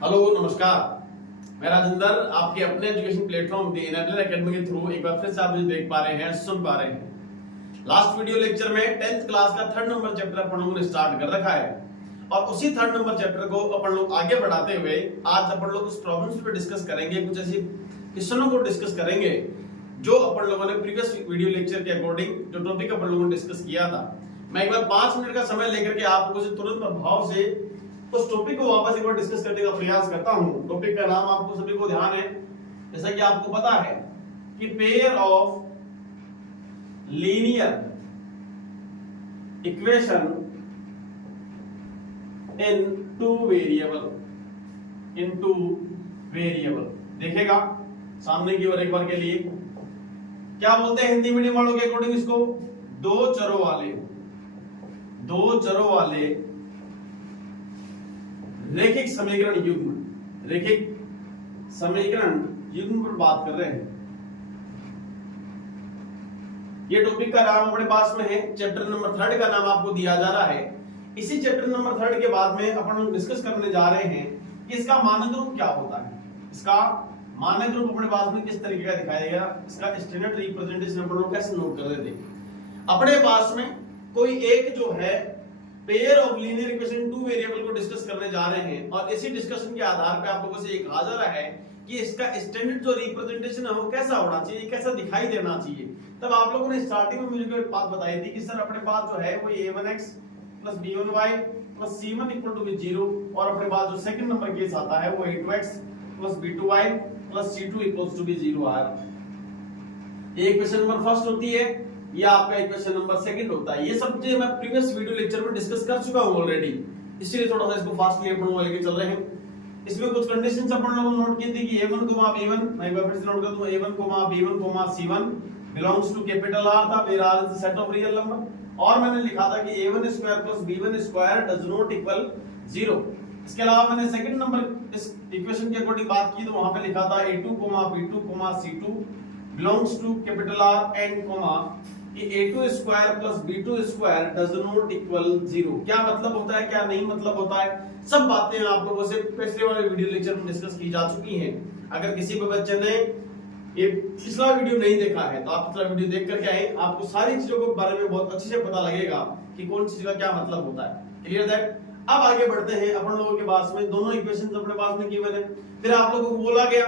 Hello नमस्कार, मैं राजेंद्र आपके अपने education platform the enabler academy के थ्रू एक बार फिर से आप मुझे देख पा रहे हैं, सुन पा रहे हैं। लास्ट वीडियो लेक्चर में 10th क्लास का 3rd नंबर चैप्टर अपन लोगों ने स्टार्ट कर रखा है और उसी 3rd नंबर चैप्टर को अपन लोग आगे बढ़ाते हुए आज अपन लोग कुछ प्रॉब्लम्स पे डिस्कस करेंगे, कुछ ऐसी क्वेश्चनों को डिस्कस करेंगे जो अपन लोगों ने प्रीवियस वीडियो लेक्चर के अकॉर्डिंग जो टॉपिक अपन लोगों ने डिस्कस किया था। मैं एक बार 5 मिनट का समय लेकर के आपको तुरंत प्रभाव से उस टॉपिक को वापस एक बार डिस्कस करने का प्रयास करता हूं। टॉपिक का नाम आपको सभी को ध्यान है, जैसा कि आपको पता है कि pair of linear equation in two variable देखेगा सामने की ओर एक बार के लिए। क्या बोलते हैं हिंदी मीडियम वालों के अकॉर्डिंग इसको? दो चरों वाले रैखिक समीकरण युग्म पर बात कर रहे हैं। ये टॉपिक का नाम अपने पास में है, चैप्टर नंबर 3 का नाम आपको दिया जा रहा है। इसी चैप्टर नंबर 3 के बाद में अपन लोग डिस्कस करने जा रहे हैं कि इसका मानक रूप क्या होता है। इसका मानक रूप अपने पास में किस तरीके का दिखाएगा, इसका स्टैंडर्ड रिप्रेजेंटेशन अपन लोग कैसे नोट कर रहे थे। अपने पास में कोई एक जो है pair of linear equation two variable को डिस्कस करने जा रहे हैं और इसी डिस्कशन के आधार पे आप लोगों से ये कहा जा रहा है कि इसका स्टैंडर्ड जो रिप्रेजेंटेशन है वो कैसा होना चाहिए, कैसा दिखाई देना चाहिए। तब आप लोगों ने स्टार्टिंग में मुझे एक बात बताई थी कि सर अपने पास जो है वो a1x plus b1y plus c1 equal to 0 और अपने पास जो सेकंड नंबर केस आता है वो a2x plus b2y plus c2 equal to 0 आ रहा है। ये इक्वेशन नंबर फर्स्ट होती है, ये आपका इक्वेशन नंबर सेकंड होता है। ये सब चीजें मैं प्रीवियस वीडियो लेक्चर में डिस्कस कर चुका हूं ऑलरेडी, इसलिए थोड़ा सा इसको फास्टली अपन लोग लेके चल रहे हैं। इसमें कुछ कंडीशंस अपन लोगों ने नोट की थी कि a1, b1, मैं एक बार फिर से नोट कर दूं, a1, b1, c1 belongs to capital R था, where R is the set of real number. और मैंने लिखा था कि a1 square plus b1 square does not equal 0। इसके अलावा मैंने सेकंड नंबर इस इक्वेशन के अकॉर्डिंग बात की तो वहां पे लिखा था a2, b2, c2 belongs to capital R and कि a2 square plus b2 square does not equal 0। क्या मतलब होता है, क्या नहीं मतलब होता है, सब बातें आप लोगों से पिछले वाले वीडियो लेक्चर में डिस्कस की जा चुकी हैं। अगर किसी भी बच्चे ने ये पिछला वीडियो नहीं देखा है तो आप पिछला वीडियो देख करके आए, आपको सारी चीजों के बारे में बहुत अच्छे से पता लगेगा कि कौन सी चीज का क्या मतलब होता है। Clear that? अब आगे बढ़ते हैं। अपन लोगों के पास में दोनों इक्वेशंस अपने पास में गिवन है। फिर आप लोगों को बोला गया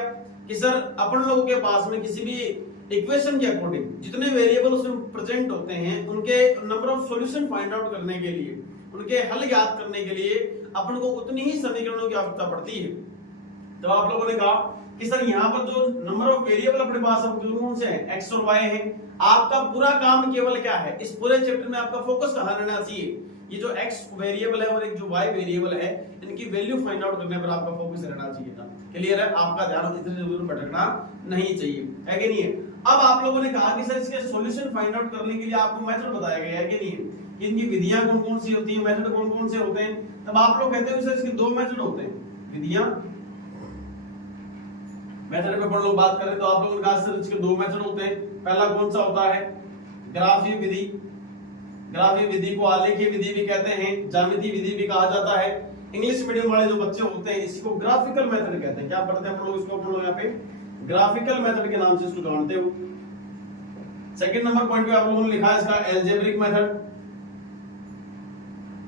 कि सर अपन लोगों के पास में किसी भी इक्वेशन के अकॉर्डिंग जितने वेरिएबल उसमें प्रेजेंट होते हैं उनके number of solution find out करने के लिए, उनके हल ज्ञात करने के लिए अपन को उतनी ही समीकरणों की आवश्यकता पड़ती है। तो आप लोगों ने कहा कि सर यहाँ पर जो नंबर ऑफ वेरिएबल अपने पास कौन से हैं, x और y है। आपका पूरा काम केवल क्या है, इस पूरे चैप्टर में आपका फोकस कहाँ रहना चाहिए, ये जो x वेरिएबल है और एक जो y वेरिएबल है इनकी वैल्यू फाइंड आउट करने पर आपका फोकस रहना चाहिए था। क्लियर है? आपका ध्यान इधर उधर भटकना नहीं चाहिए, है कि नहीं है? अब आप लोगों ने कहा कि सर इसके सॉल्यूशन फाइंड आउट करने के लिए आपको मेथड बताया गया है कि नहीं है, कि इनकी विधियां कौन कौन सी होती हैं, मेथड कौन कौन से होते हैं। तब आप लोग कहते हो सर इसके दो मेथड होते हैं, विधियां। मेथड पे अपन लोग बात करें तो आप लोगों ने कहा सर इसके दो मेथड होते हैं। पहला कौन सा होता है, ग्राफीय विधि। ग्राफीय विधि को आलेखीय विधि भी कहते हैं, ज्यामितीय विधि भी कहा जाता है। इंग्लिश मीडियम वाले जो बच्चे होते हैं इसको ग्राफिकल मेथड कहते हैं। क्या पढ़ते हैं अपन लोग इसको? अपन लोग यहाँ पे ग्राफिकल मेथड के नाम से इसको जानते हो। सेकंड नंबर पॉइंट पे आप लोगों ने लिखा है इसका एल्जेब्रिक मेथड।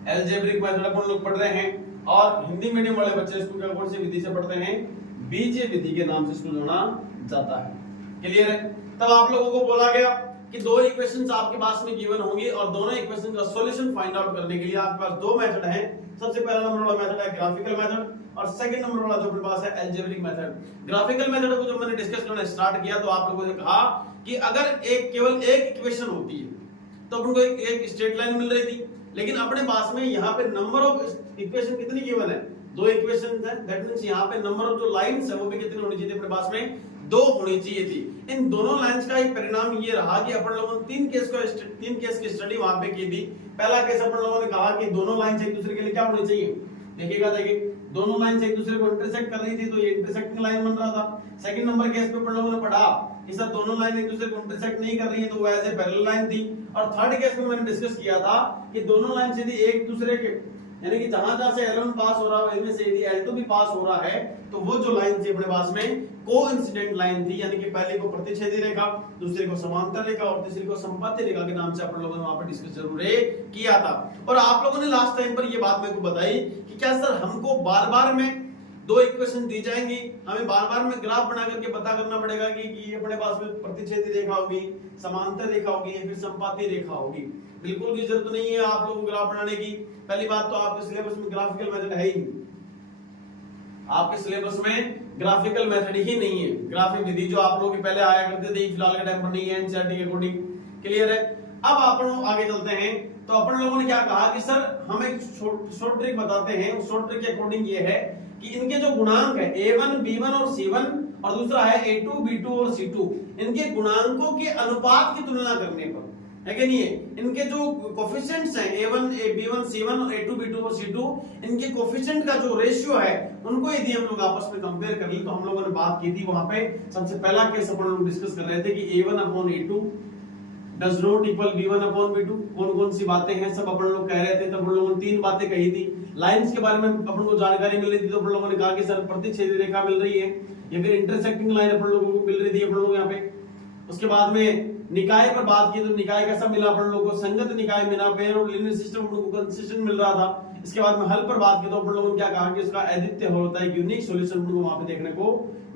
एल्जेब्रिक मेथड अपन लोग पढ़ रहे हैं और हिंदी मीडियम वाले बच्चे इसको कौन सी विधि से पढ़ते हैं, बीजीय विधि के नाम से इसको जाना जाता है। क्लियर है? तब आप लोगों को बोला गया कि दो इक्वेशंस आपके पास में गिवन होंगी और दोनों इक्वेशन का सॉल्यूशन फाइंड आउट करने के लिए आपके पास दो मेथड हैं। सबसे पहला नंबर वाला मेथड है ग्राफिकल मेथड और सेकंड नंबर वाला जो अपने पास है एल्जेब्रिक मेथड। ग्राफिकल मेथड को जब मैंने डिस्कस करना स्टार्ट किया तो आप लोगों ने कहा कि अगर केवल एक इक्वेशन होती है तो अपन को एक स्ट्रेट लाइन मिल रही थी, लेकिन अपने पास में यहाँ पे नंबर ऑफ इक्वेशन कितनी गिवन है, दो इक्वेशंस हैं। दैट मींस यहाँ पे नंबर ऑफ जो लाइंस है वो भी कितनी होनी चाहिए अपने पास में, दो होनी चाहिए थी। इन दोनों लाइंस का एक परिणाम ये रहा कि अपन लोगों ने तीन केस की स्टडी वहां पे की थी। पहला केस अपन लोगों ने कहा कि दोनों लाइंस एक दूसरे के लिए क्या होनी चाहिए, देखिएगा देखिए दोनों लाइंस एक दूसरे को इंटरसेक्ट कर रही थी तो ये इंटरसेक्टिंग लाइन बन रहा था। सेकंड नंबर केस पे अपन लोगों ने पढ़ा कि सर दोनों लाइन एक दूसरे को इंटरसेक्ट नहीं कर रही है तो वो एज ए पैरेलल लाइन थी। और थर्ड केस में मैंने डिस्कस किया था कि दोनों लाइन यदि एक दूसरे के यानी कि जहां जहां से L1 पास हो रहा है इनमें से यदि L2 भी पास हो रहा है तो वो जो लाइन थी अपने पास में कोइंसिडेंट लाइन थी, यानी कि पहले को प्रतिच्छेदी रेखा, दूसरे को समांतर रेखा और तीसरी को संपाती रेखा के नाम से अपन लोगों ने वहां पर डिस्कस जरूर किया था। और आप लोगों ने लास्ट टाइम पर ये बात मेरे को बताई कि क्या सर हमको बार बार में दो इक्वेशन दी जाएंगी, हमें बार बार में ग्राफ बना करके पता करना पड़ेगा कि ये अपने पास में प्रतिच्छेदी रेखा होगी, समांतर रेखा होगी या फिर संपाती रेखा होगी। बिल्कुल भी जरूरत नहीं है आप लोगों को ग्राफ बनाने की। पहली बात तो आपके सिलेबस में ग्राफिकल मेथड है ही नहीं, आपके सिलेबस में ग्राफिकल मेथड ही नहीं है। ग्राफिक विधि जो आप लोग पहले आया करते थे फिलहाल के टाइम पर नहीं है, एनसीईआरटी के अकॉर्डिंग। क्लियर है? अब अपन आगे चलते हैं तो अपन लोगों ने क्या कहा कि सर हम एक शॉर्ट ट्रिक बताते हैं। उस शॉर्ट ट्रिक के अकॉर्डिंग ये है कि इनके जो गुणांक है A1, B1 और C1 और दूसरा है A2, B2 और C2, इनके गुणांकों के अनुपात की तुलना करने पर, है कि नहीं है, इनके जो कोफिशिएंट्स हैं A1, B1, C1 और A2, B2 और C2, इनके कोफिशिएंट का जो रेशियो है उनको यदि हम लोग आपस में कंपेयर कर ले तो हम लोगों ने बात की थी वहां पे सबसे पहला केस अपन लोग डिस्कस कर रहे थे कि A1/A2 does not equal B1/B2। कौन कौन सी बातें हैं सब अपन लोग कह रहे थे। तब अपन लोगों ने तीन बातें कही थी। लाइंस के बारे में अपन को जानकारी मिल रही थी तो अपन लोगों ने कहा कि सर प्रतिच्छेदी रेखा मिल रही है या फिर इंटरसेक्टिंग लाइन अपन लोगों को मिल रही थी अपन लोग यहाँ पे। उसके बाद में निकाय पर बात की तो निकाय कैसा मिला अपन लोगों को, संगत निकाय मिला, पेयर और लीनियर सिस्टम अपन लोगों को कंसिस्टेंट मिल रहा था। इसके बाद में हल पर बात की तो अपन लोगों ने क्या कहा कि उसका अद्वितीय हल होता है, यूनिक सॉल्यूशन अपन को वहां पे देखने को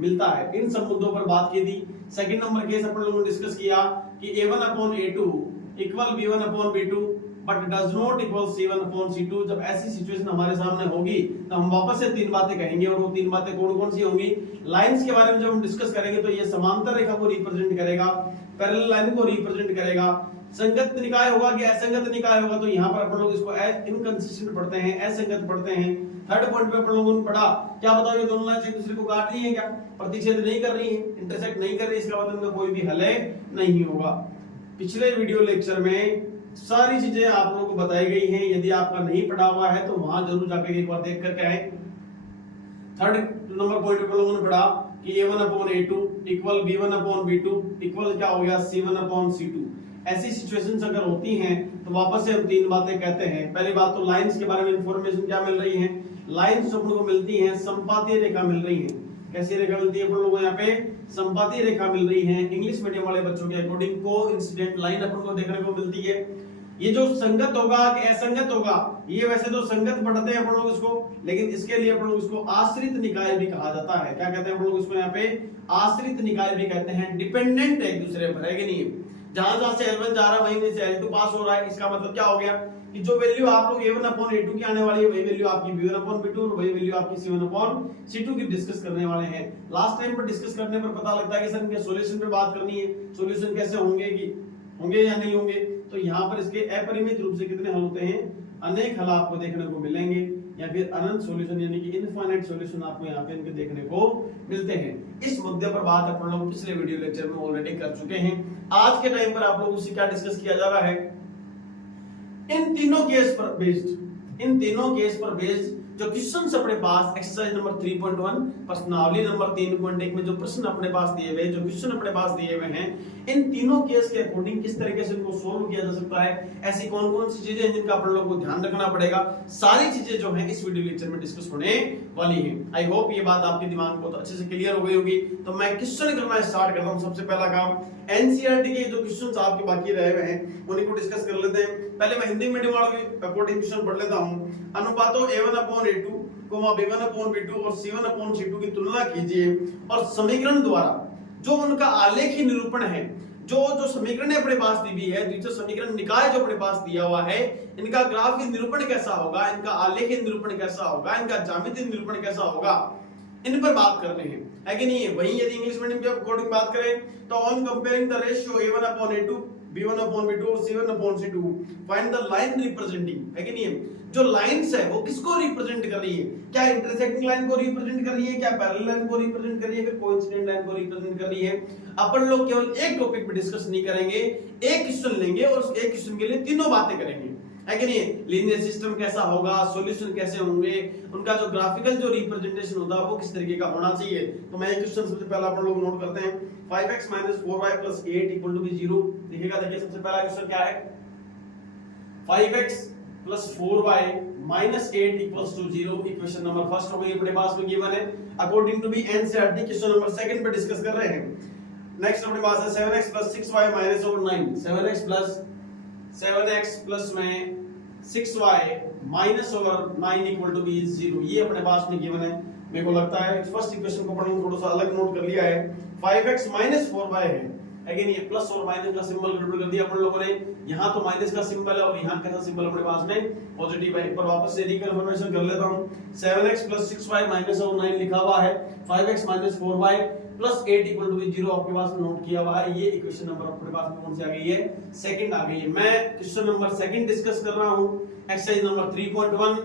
मिलता है। इन सब मुद्दों पर बात की थी। सेकंड नंबर केस अपन लोगों ने डिस्कस किया कि A1/A2 equal B1/B2 but does not equal C1/C2। जब ऐसी सिचुएशन हमारे सामने होगी तो हम वापस से तीन बातें कहेंगे और वो तीन बातें कौन कौन सी होंगी। लाइंस के बारे में जब हम डिस्कस करेंगे तो ये समांतर रेखा को रिप्रेजेंट करेगा, पैरेलल लाइन को रिप्रेजेंट करेगा, संगत निकाय होगा कि असंगत निकाय होगा तो यहाँ पर अपन लोग इसको इनकंसिस्टेंट पढ़ते हैं, असंगत पढ़ते हैं। थर्ड पॉइंट पे अपन लोगों ने पढ़ा क्या बताओ ये दोनों लाइन एक दूसरे को काट रही है क्या, प्रतिच्छेद नहीं कर रही है, इंटरसेक्ट नहीं कर रही, इसका मतलब इनका कोई भी हल नहीं होगा। पिछले वीडियो लेक्चर में सारी चीजें आप लोगों को बताई गई हैं। यदि आपका नहीं पढ़ा हुआ है तो वहां जरूर जाकर एक बार देख करके आए। थर्ड नंबर पॉइंट पे लोगों ने पढ़ा कि A1/A2 इक्वल B1/B2 इक्वल क्या हो गया C1/C2। ऐसी सिचुएशंस अगर होती हैं तो वापस से हम तीन बातें कहते हैं। पहली बात तो लाइंस के बारे में इंफॉर्मेशन क्या मिल रही है, लाइंस अपन को मिलती हैं संपातीय रेखा मिल रही है। कैसी रेखा मिलती है अपन लोगों को यहाँ पे, संपातीय रेखा मिल रही है। इंग्लिश मीडियम वाले बच्चों के अकॉर्डिंग कोइंसिडेंट लाइन अपन को देखने को मिलती है। ये जो संगत होगा कि असंगत होगा, ये वैसे तो संगत पढ़ते हैं अपन लोग इसको, लेकिन इसके लिए अपन लोग इसको आश्रित निकाय भी कहा जाता है। क्या कहते हैं अपन लोग इसको यहाँ पे, आश्रित निकाय भी कहते हैं। डिपेंडेंट है एक दूसरे पर, है कि नहीं। जहां जहां से L1 जा रहा है वहीं से L2 पास हो रहा है। इसका मतलब क्या हो गया कि जो वैल्यू आप लोग A1/A2 की आने वाली है वही वैल्यू आपकी B1/B2 और वही वैल्यू आपकी C1/C2 की डिस्कस करने वाले हैं। लास्ट टाइम पर डिस्कस करने पर पता लगता है कि सर इनके सॉल्यूशन पे बात करनी है, सॉल्यूशन कैसे होंगे या नहीं होंगे। तो यहाँ पर इसके अपरिमित रूप से कितने हल होते हैं, अनेक हल आपको देखने को मिलेंगे या फिर अनंत सॉल्यूशन यानी कि इनफाइनाइट सॉल्यूशन आपको यहाँ पे इनके देखने को मिलते हैं। इस मुद्दे पर बात अपन लोग पिछले वीडियो लेक्चर में ऑलरेडी कर चुके हैं। आज के टाइम पर आप लोगों से क्या डिस्कस किया जा रहा है, इन तीनों केस पर बेस्ड जो क्वेश्चंस अपने पास एक्सरसाइज नंबर 3.1 प्रश्नावली नंबर 3.1 में जो प्रश्न अपने पास दिए हुए, जो क्वेश्चन अपने पास दिए हुए हैं, इन तीनों केस के अकॉर्डिंग किस तरीके से इनको सोल्व किया जा सकता है, ऐसी कौन कौन सी चीजें जिनका अपन लोगों को ध्यान रखना पड़ेगा, सारी चीजें जो है इस वीडियो लेक्चर में डिस्कस होने वाली है। आई होप ये बात आपके दिमाग में बहुत अच्छे से क्लियर हो गई होगी। तो मैं क्वेश्चन करना स्टार्ट करता हूँ। सबसे पहला काम एनसीईआरटी के जो क्वेश्चंस आपके बाकी रहे हुए हैं उन्हीं को डिस्कस कर लेते हैं। पहले मैं हिंदी मीडियम वालों के अकॉर्डिंग क्वेश्चन पढ़ लेता हूँ। अनुपातों A1/A2, B1/B2 और C1/C2 की तुलना कीजिए और समीकरण द्वारा जो उनका आलेखी निरूपण है, जो समीकरण अपने पास दी हुई है, द्वितीय समीकरण निकाय जो अपने पास दिया हुआ है, इनका ग्राफिक निरूपण कैसा होगा, इनका आलेखी निरूपण कैसा होगा, इनका ज्यामितीय निरूपण कैसा होगा, इन पर बात करने हैं, है कि नहीं है। वहीं यदि इंग्लिश मीडियम के अकॉर्डिंग बात करें तो on comparing the ratio A1/A2, B1/B2 और C1/C2 find the line representing, है कि नहीं है। जो लाइंस है वो किसको रिप्रेजेंट कर रही है, क्या इंटरसेक्टिंग लाइन को रिप्रेजेंट कर रही है, क्या पैरेलल लाइन को रिप्रेजेंट कर रही है, फिर कोइंसिडेंट लाइन को रिप्रेजेंट कर रही है। अपन लोग केवल एक टॉपिक पे डिस्कस नहीं करेंगे, एक क्वेश्चन लेंगे और उस एक क्वेश्चन के लिए तीनों बातें करेंगे, है कि नहीं। लीनियर सिस्टम कैसा होगा, सॉल्यूशन कैसे होंगे, उनका जो ग्राफिकल जो रिप्रेजेंटेशन होता है वो किस तरीके का होना चाहिए। तो मैं एक क्वेश्चन सबसे पहला अपन लोग नोट करते हैं। 5x - 4y + 8 = 0। देखिएगा, देखिए सबसे पहला क्वेश्चन क्या है, 5x + 4y -8 equals to 0 equation number first हो गई अपने पास में गिवन है according to be NCERT question number second पे डिस्कस कर रहे हैं। नेक्स्ट अपने पास है 7x + 6y - -7x प्लस में 6y -9 इक्वल टू बी 0 ये अपने पास में गिवन है। मेरे को लगता है फर्स्ट इक्वेशन को पढ़ने थोड़ा सा अलग नोट कर लिया है। 5x - 4y है, अगेन ये प्लस और माइनस का सिंबल गड़बड़ कर दिया अपन लोगों ने। यहाँ तो माइनस का सिंबल है और यहाँ कैसा सिंबल अपने पास में पॉजिटिव है। एक बार वापस से रिकन्फर्मेशन कर लेता हूँ। 7x + 6y - 9 लिखा हुआ है, 5x - 4y + 8 इक्वल टू 0 आपके पास में नोट किया हुआ है। ये इक्वेशन नंबर अपने पास में कौन सी आ गई है? सेकंड आ गई है। मैं क्वेश्चन नंबर सेकंड डिस्कस कर रहा हूँ, एक्सरसाइज नंबर 3.1।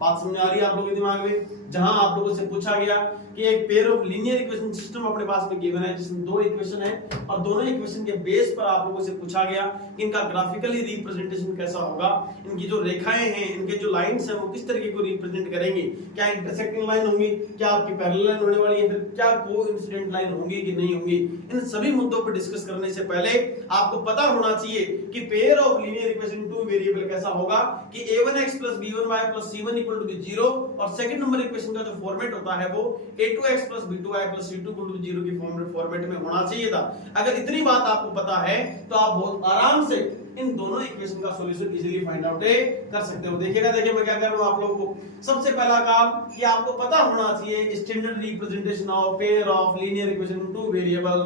बात समझ आ रही है आप लोगों के दिमाग में? जहां आप लोगों से पूछा गया कि एक pair of linear equation system अपने पास में गिवन है जिसमें दो इक्वेशन है और दोनों इक्वेशन के बेस पर आप लोगों से पूछा गया कि इनका ग्राफिकली रिप्रेजेंटेशन कैसा होगा, इनकी जो रेखाएं हैं, इनके जो लाइंस हैं वो किस तरीके को रिप्रेजेंट करेंगे, क्या इंटरसेक्टिंग लाइन होंगी, क्या आपकी पैरेलल लाइन होने वाली है, फिर क्या कोइंसिडेंट लाइन होंगी कि नहीं होंगी। इन सभी मुद्दों पर डिस्कस करने से पहले आपको पता होना चाहिए कि pair of linear equation two variable कैसा होगा कि a1x + b1y + c1 = 0 और सेकंड नंबर इक्वेशन का जो फॉर्मेट होता है वो a2x + b2y + c2 = 0 की फॉर्मेट में होना चाहिए था। अगर इतनी बात आपको पता है तो आप बहुत आराम से इन दोनों इक्वेशन का सॉल्यूशन इजीली फाइंड आउट कर सकते हो। देखिएगा, देखिए मैं क्या कर रहा हूं आप लोगों को। सबसे पहला काम कि आपको पता होना चाहिए standard representation of pair of linear equation two variable,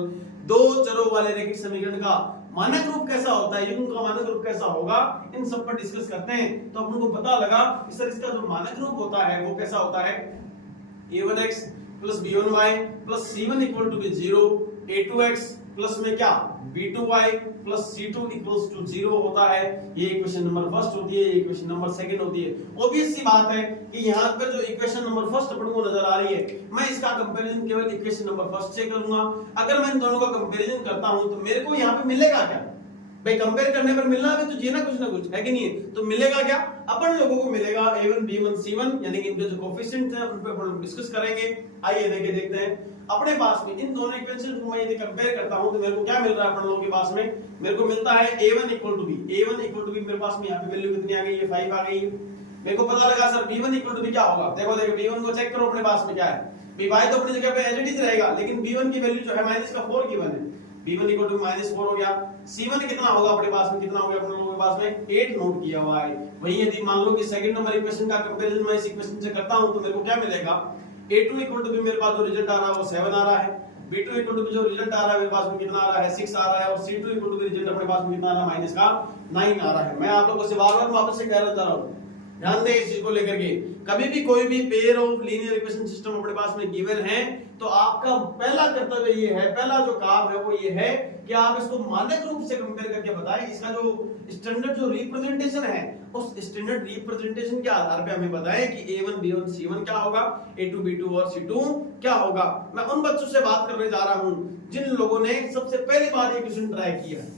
दो चरों वाले रैखिक समीकरण का मानक रूप कैसा होता है, युग्म का मानक रूप कैसा होगा, इन सब पर डिस्कस करते हैं। तो अपन को पता लगा कि सर इसका जो मानक रूप होता है वो कैसा होता है, a1x + b1y + c1 = 0, a2x plus में क्या b2y + c2 = 0 होता है। ये इक्वेशन नंबर फर्स्ट होती है, ये इक्वेशन नंबर सेकंड होती है। ऑब्वियस सी बात है कि यहाँ पर जो इक्वेशन नंबर फर्स्ट अपन को नजर आ रही है, मैं इसका कंपैरिजन केवल इक्वेशन नंबर फर्स्ट से करूंगा। अगर मैं इन दोनों का कंपैरिजन करता हूं तो मेरे को यहाँ पे मिलेगा क्या भाई? कंपेयर करने पर मिलना भी तो चाहिए ना कुछ ना कुछ, है कि नहीं है? तो मिलेगा क्या? अपन लोगों को मिलेगा a1 b1 c1 यानी कि इनके जो कोएफिशिएंट्स हैं उन पे अपन डिस्कस करेंगे। आइए देखते हैं अपने पास में इन दोनों इक्वेशन को मैं यदि कंपेयर करता हूं तो मेरे को क्या मिल रहा है अपन लोगों के पास में? मेरे को मिलता है a1 = b। a1 = b मेरे पास में यहाँ पे वैल्यू कितनी आ गई है? 5 आ गई है। मेरे को पता लगा सर b1 = b क्या होगा। देखो b1 को चेक करो अपने पास में क्या है। y तो अपनी जगह पे एज इट इज रहेगा, लेकिन b1 की वैल्यू जो है -4 गिवन है। b1 = -4 हो गया। c1 कितना होगा अपने पास में? कितना हो गया अपन लोगों के पास में? 8 नोट किया हुआ है। वही यदि मान लो कि सेकंड नंबर इक्वेशन का कंपैरिजन मैं इस इक्वेशन से करता हूं तो मेरे को क्या मिलेगा? a2 = b मेरे पास जो रिजल्ट आ रहा है वो 7 आ रहा है। b2 = b जो रिजल्ट आ रहा है मेरे पास में कितना आ रहा है? 6 आ रहा है। और c2 = b रिजल्ट अपने पास में कितना आ रहा है? -9 आ रहा है। मैं आप लोगों से बार-बार वापस से कहना चाह रहा हूं, ध्यान दें इस चीज को लेकर के। कभी भी कोई भी pair of linear equation system अपने पास में गिवन है तो आपका पहला कर्तव्य ये है, पहला जो काम है वो ये है कि आप इसको मानक रूप से कंपेयर करके बताएं। इसका जो स्टैंडर्ड जो रिप्रेजेंटेशन है उस स्टैंडर्ड रिप्रेजेंटेशन के आधार पे हमें बताएं कि a1 b1 c1 क्या होगा, a2 b2 और c2 क्या होगा। मैं उन बच्चों से बात करने जा रहा हूं जिन लोगों ने सबसे पहली बार ये क्वेश्चन ट्राई किया है।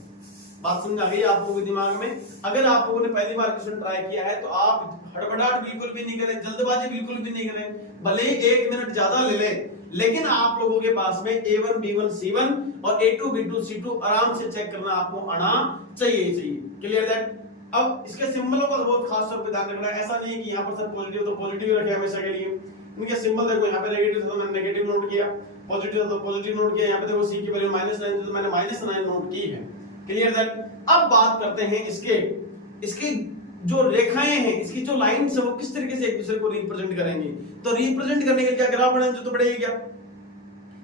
बात समझ आ गई आप लोगों के दिमाग में? अगर आप लोगों ने पहली बार क्वेश्चन ट्राई किया है तो आप हड़बड़ाहट बिल्कुल भी नहीं करें, जल्दबाजी बिल्कुल भी नहीं करें। भले ही 1 मिनट ज्यादा ले लें, लेकिन आप लोगों के पास में a1 b1 c1 और a2 b2 c2 आराम से चेक करना आपको आना चाहिए। Clear that? अब इसके सिंबलों का बहुत खास तौर पे ध्यान रखना है। ऐसा नहीं है कि यहाँ पर सर पॉजिटिव तो पॉजिटिव रखे हमेशा के लिए। इनके सिंबल देखो, यहाँ पे नेगेटिव था तो मैंने नेगेटिव नोट किया, पॉजिटिव था तो पॉजिटिव नोट किया। यहाँ पे देखो c की वैल्यू -9 तो मैंने -9 नोट की है। Clear that? अब बात करते हैं इसके जो रेखाएं हैं, इसकी जो लाइंस है वो किस तरीके से एक दूसरे को रिप्रेजेंट करेंगे। तो रिप्रेजेंट करने के लिए क्या ग्राफ बनाने की जरूरत पड़ेगी क्या?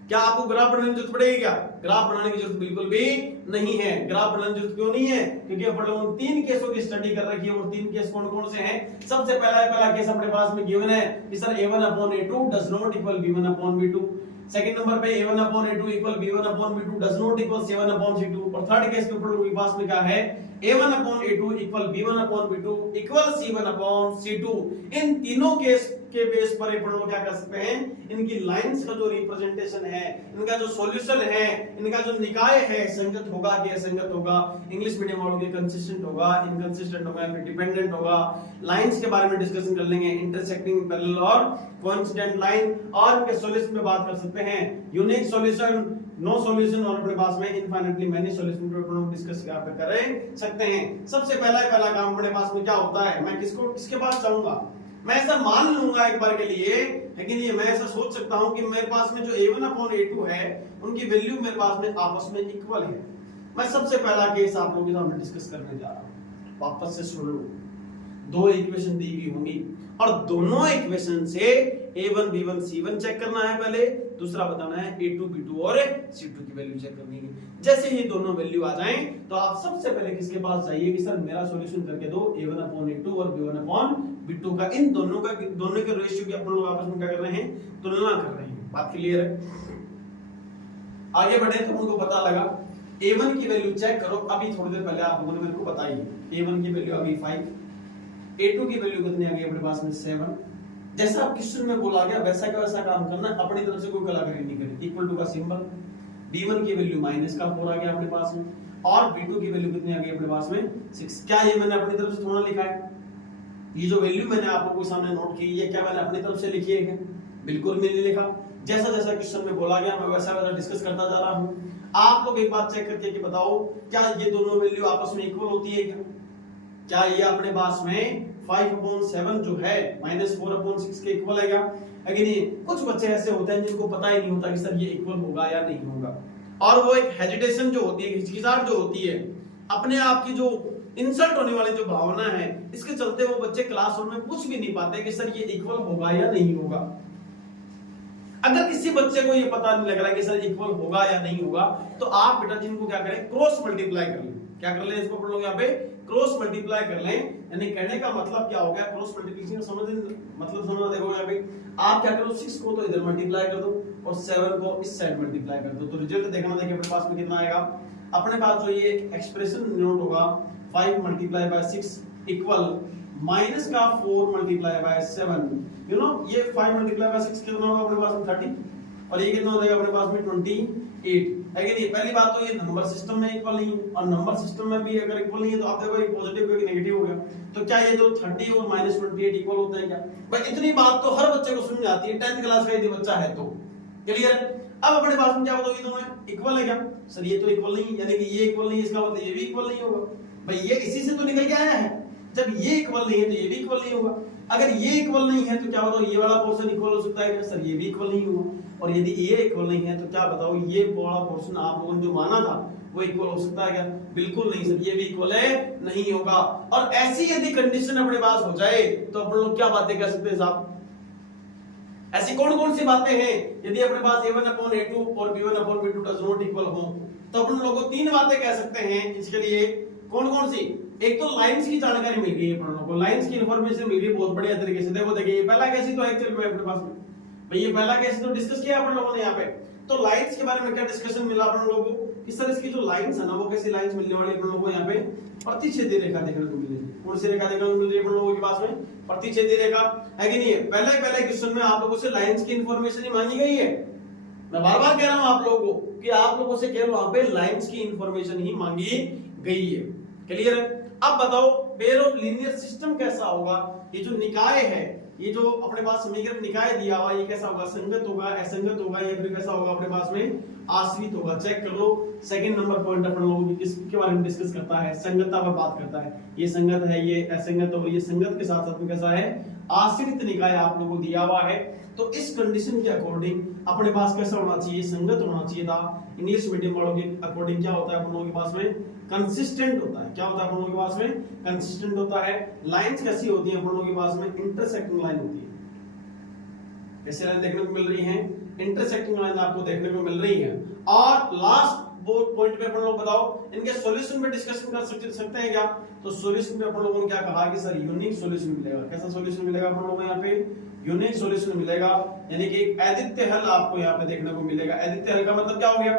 क्या आपको ग्राफ बनाने की जरूरत पड़ेगी क्या? ग्राफ बनाने की जरूरत बिल्कुल भी नहीं है। ग्राफ बनाने की जरूरत क्यों नहीं है? क्योंकि अपन लोगों ने 3 केसों की स्टडी कर रखी है और 3 केस कौन-कौन से हैं? सबसे पहला केस अपने पास में गिवन है कि sir a1/a2 does not equal b1/b2। Second number पे a1/a2 = b1/b2 does not equal 7/c2। और थर्ड केस के ऊपर लोगों के पास में क्या है? a1/a2 = b1/b2 = c1/c2। इन तीनों केस के बेस पर अपन लोग क्या कर सकते हैं? इनकी लाइंस का जो रिप्रेजेंटेशन है, इनका जो सॉल्यूशन है, इनका जो निकाय है, संगत होगा कि असंगत होगा, इंग्लिश मीडियम वालों के कंसिस्टेंट होगा, इनकंसिस्टेंट होगा, डिपेंडेंट होगा। लाइंस के बारे में डिस्कशन कर लेंगे, इंटरसेक्टिंग, पैरेलल और कोइंसिडेंट लाइन। और इनके सॉल्यूशन पे बात कर सकते हैं, यूनिक सॉल्यूशन, नो सॉल्यूशन और अपने पास में इनफाइनाइटली मेनी सॉल्यूशन पे अपन लोग डिस्कस यहाँ पे कर सकते हैं। सबसे पहला काम अपने पास में क्या होता है? मैं किसके पास जाऊंगा? मैं ऐसा मान लूंगा एक बार के लिए, लेकिन ये मैं ऐसा सोच सकता हूं कि मेरे पास में जो a1/a2 है उनकी वैल्यू मेरे पास में आपस में इक्वल है। मैं सबसे पहला केस आप लोगों के सामने डिस्कस करने जा रहा हूं, वापस से सुन लो। दो इक्वेशन दी हुई होंगी और दोनों इक्वेशन से a1 b1 c1 चेक करना है पहले, दूसरा बताना है a2 b2 और c2 की वैल्यू चेक करनी है। जैसे ही दोनों वैल्यू आ जाएं तो आप सबसे पहले किसके पास जाइए कि सर मेरा सॉल्यूशन करके दो a1/a2 और b1/b2 का, इन दोनों के रेशियो की अपन लोग आपस में क्या कर रहे हैं, तुलना कर रहे हैं। बात क्लियर है? आगे बढ़े तो उनको पता लगा a1 की वैल्यू चेक करो, अभी थोड़ी देर पहले आप लोगों ने मेरे को बताई a1 की वैल्यू आ गई 5, a2 की वैल्यू कितनी आ गई अपने पास में 7। जैसा आप क्वेश्चन में बोला गया वैसा का वैसा काम करना, अपनी तरफ से कोई कलाकारी नहीं करनी। इक्वल टू का सिंबल, b1 की वैल्यू -4 आ गया अपने पास में और b2 की वैल्यू कितनी आ गई अपने पास में 6। क्या ये मैंने अपनी तरफ से थोड़ा लिखा है? ये जो वैल्यू मैंने आप लोगों के सामने नोट की है क्या मैंने अपनी तरफ से लिखी है? बिल्कुल मैंने नहीं लिखा। जैसा जैसा क्वेश्चन में बोला गया मैं वैसा वैसा डिस्कस करता जा रहा हूं। आप लोग एक बात चेक करके कि बताओ क्या ये दोनों वैल्यू आपस में इक्वल होती है क्या ये अपने पास में 5/7 जो है -4/6 के इक्वल है क्या? अगर ये कुछ बच्चे ऐसे होते हैं जिनको पता ही नहीं होता कि सर ये इक्वल होगा या नहीं होगा, और वो एक हेजिटेशन जो होती है, हिचकिचाहट जो होती है, अपने आप की जो इंसल्ट होने वाली जो भावना है, इसके चलते वो बच्चे क्लासरूम में पूछ भी नहीं पाते कि सर ये इक्वल होगा या नहीं होगा। अगर किसी बच्चे को ये पता नहीं लग रहा है कि सर इक्वल होगा या नहीं होगा, तो आप बेटा जिनको क्या करें, क्रॉस मल्टीप्लाई कर लें। क्या कर लें इसको अपन लोग यहाँ पे क्रॉस मल्टीप्लाई कर लें। यानी कहने का मतलब क्या हो गया, क्रॉस मल्टीप्लिकेशन समझना। देखो यहाँ पे आप क्या करो, 6 को तो इधर मल्टीप्लाई कर दो और 7 को इस साइड मल्टीप्लाई कर दो, तो रिजल्ट देखना। देखिए अपने पास में कितना आएगा, अपने पास जो ये एक्सप्रेशन नोट होगा 5 × 6 इक्वल -4 × 7। यू नो ये 5 × 6 कितना होगा अपने पास में 30 और ये कितना हो जाएगा अपने पास में 28। लेकिन ये पहली बात तो ये नंबर सिस्टम में इक्वल नहीं है, और नंबर सिस्टम में भी अगर इक्वल नहीं है तो आप देखो एक पॉजिटिव एक नेगेटिव हो गया। तो क्या ये जो 30 और -28 इक्वल होता है क्या? भाई इतनी बात तो हर बच्चे को समझ आती है, 10th क्लास का यदि बच्चा है तो। क्लियर है? अब अपने पास में क्या बताओ, ये दोनों इक्वल है क्या? सर ये तो इक्वल नहीं, यानी कि ये इक्वल नहीं, इसका मतलब ये भी इक्वल नहीं होगा। भाई ये इसी से तो निकल के आया है, जब ये इक्वल नहीं है तो ये भी इक्वल नहीं होगा। अगर ये इक्वल नहीं है तो क्या बताओ ये वाला पोर्शन इक्वल हो सकता है क्या? सर ये भी इक्वल नहीं होगा। और यदि ये इक्वल नहीं है तो क्या बताओ ये वाला पोर्शन आप लोगों ने जो माना था वो इक्वल हो सकता है क्या? बिल्कुल नहीं सर, ये भी इक्वल है नहीं होगा। और ऐसी यदि कंडीशन अपने पास हो जाए तो अपन लोग क्या बातें कर सकते हैं साहब? ऐसी कौन कौन सी बातें हैं? यदि अपने पास a1/a2 और b1/b2 डज नॉट इक्वल हो तो अपन लोगों को 3 बातें कह सकते हैं। इसके लिए कौन कौन सी? एक तो लाइंस की जानकारी मिल गई है अपन लोगों को, लाइंस की इंफॉर्मेशन मिल गई बहुत बढ़िया तरीके से। देखो देखिए ये पहला केस तो एक्चुअल में अपने पास में भाई ये पहला केस तो डिस्कस किया अपन लोगों ने यहाँ पे। तो लाइंस के बारे में क्या डिस्कशन मिला अपन लोगों को कि सर इसकी जो लाइंस है ना वो कैसी लाइंस मिलने वाली अपन लोगों को यहाँ पे प्रतिच्छेदी रेखा देखने को मिलेगी। कौन सी रेखा देखने को मिल रही है अपन लोगों के पास में? प्रतिच्छेदी रेखा है कि नहीं है? पहले क्वेश्चन में आप लोगों से लाइंस की इंफॉर्मेशन ही मांगी गई है। मैं बार बार कह रहा हूं आप लोगों को कि आप लोगों से केवल वहां पे लाइंस की इंफॉर्मेशन ही मांगी गई है। क्लियर है? अब बताओ पेयर ऑफ लीनियर सिस्टम कैसा होगा? ये जो निकाय है, ये जो अपने पास समीकरण निकाय दिया हुआ, ये कैसा होगा? संगत होगा, असंगत होगा, या फिर कैसा होगा अपने पास में? आश्रित होगा। चेक कर लो। सेकंड नंबर पॉइंट अपन लोगों की किसके बारे में डिस्कस करता है? संगतता पर बात करता है। ये संगत है, ये असंगत, और ये संगत के साथ साथ में कैसा है? आश्रित निकाय आप लोगों को दिया हुआ है। तो इस कंडीशन के अकॉर्डिंग अपने पास कैसा होना चाहिए? संगत होना चाहिए था। इंग्लिश मीडियम वालों के अकॉर्डिंग क्या होता है अपन लोगों के पास में? कंसिस्टेंट होता है। क्या होता है अपन लोगों के पास में? कंसिस्टेंट होता है। लाइंस कैसी होती है अपन लोगों के पास में? इंटरसेक्टिंग लाइन होती है। कैसे लाइन देखने को मिल रही है? इंटरसेक्टिंग लाइन आपको देखने को मिल रही है। और लास्ट वो पॉइंट पे अपन लोग बताओ इनके सॉल्यूशन पे डिस्कशन कर सकते हैं क्या? तो सॉल्यूशन पे अपन लोगों ने क्या कहा कि सर यूनिक सॉल्यूशन मिलेगा। कैसा सॉल्यूशन मिलेगा अपन लोगों को यहाँ पे? यूनिक सॉल्यूशन मिलेगा, यानी कि एक अद्वितीय हल आपको यहाँ पे देखने को मिलेगा। अद्वितीय हल का मतलब क्या हो गया?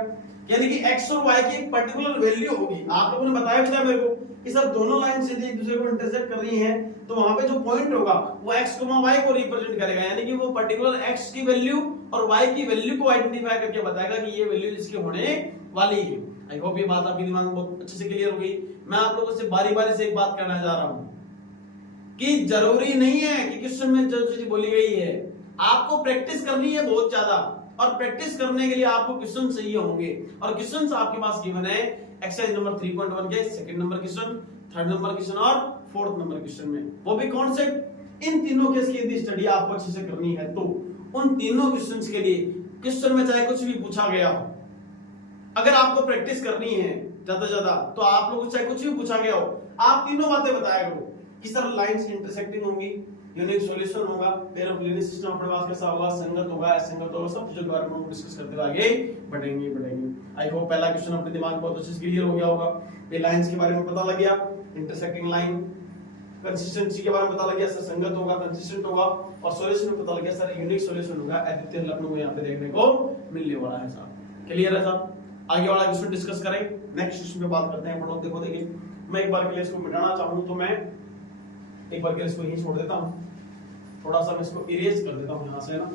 यानी कि x और y की एक पर्टिकुलर वैल्यू होगी। आप लोगों ने बताया था मेरे को कि सर दोनों लाइन सीधे एक दूसरे को इंटरसेक्ट कर रही हैं, तो वहां पे जो पॉइंट होगा वो x, y को रिप्रेजेंट करेगा। यानी कि वो पर्टिकुलर x की वैल्यू और y की वैल्यू को आइडेंटिफाई करके बताएगा कि ये वैल्यू इसकी होने वाली है। आई होप ये बात आपके दिमाग में बहुत अच्छे से क्लियर हो गई। मैं आप लोगों से बारी बारी से एक बात कहना जा रहा हूं कि जरूरी नहीं है कि क्वेश्चन में जो चीज बोली गई है आपको प्रैक्टिस करनी है बहुत ज्यादा, और प्रैक्टिस करने के लिए आपको क्वेश्चन चाहिए होंगे। और क्वेश्चंस आपके पास गिवन है एक्सरसाइज नंबर 3.1 के second number question, third number question और फोर्थ नंबर क्वेश्चन में। वो भी कौन से? इन तीनों केस की यदि स्टडी आपको अच्छे से करनी है तो उन तीनों क्वेश्चंस के लिए क्वेश्चन में चाहे कुछ भी पूछा गया हो, अगर आपको प्रैक्टिस करनी है ज्यादा ज्यादा तो आप लोगों से चाहे कुछ भी पूछा गया हो, आप तीनों बातें बताया करो कि सर लाइंस इंटरसेक्टिंग होंगी, यूनिक सॉल्यूशन होगा, पेयर ऑफ लीनियर सिस्टम अपने पास कैसा होगा, संगत होगा, असंगत होगा, सब चीजों के बारे में हम डिस्कस करते हुए आगे बढ़ेंगे। आई होप पहला क्वेश्चन अपने दिमाग में बहुत अच्छे से क्लियर हो गया होगा। ये लाइंस के बारे में पता लग गया, इंटरसेक्टिंग लाइन, कंसिस्टेंसी के बारे में पता लग गया, सर संगत होगा, कंसिस्टेंट होगा, और सॉल्यूशन में पता लग गया सर यूनिक सॉल्यूशन होगा। अद्वितीय हल अपने को यहां पे देखने को मिलने वाला है साहब। क्लियर है साहब? आगे वाला क्वेश्चन डिस्कस करें, नेक्स्ट क्वेश्चन पे बात करते हैं। पढ़ो, देखो देखिए, मैं एक बार के लिए इसको मिटाना चाहूं तो मैं एक बार के लिए इसको यहीं छोड़ देता हूं, थोड़ा सा मैं इसको इरेज कर देता हूं यहां से ना।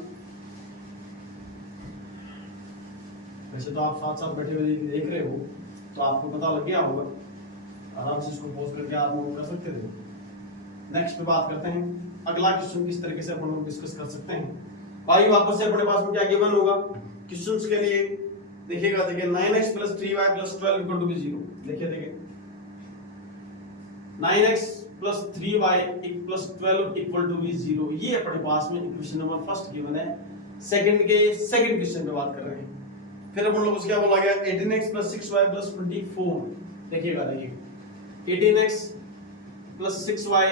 वैसे तो आप साथ साथ बैठे हुए देख रहे हो तो आपको पता लग गया होगा, आराम से इसको पॉज करके आप लोग कर सकते थे। नेक्स्ट पे बात करते हैं, अगला क्वेश्चन किस तरीके से अपन लोग डिस्कस कर सकते हैं। भाई वापस से अपने पास में क्या गिवन होगा क्वेश्चंस के लिए, देखिएगा, देखिए 9x + 3y + 12 = 0। देखिए 9x + 3y + 12 = 0, ये अपने पास में इक्वेशन नंबर फर्स्ट गिवन है। सेकंड क्वेश्चन पे बात कर रहे हैं। फिर अपन लोग क्या बोला गया, 18x + 6y + 24। देखिएगा, देखिए 18x + 6y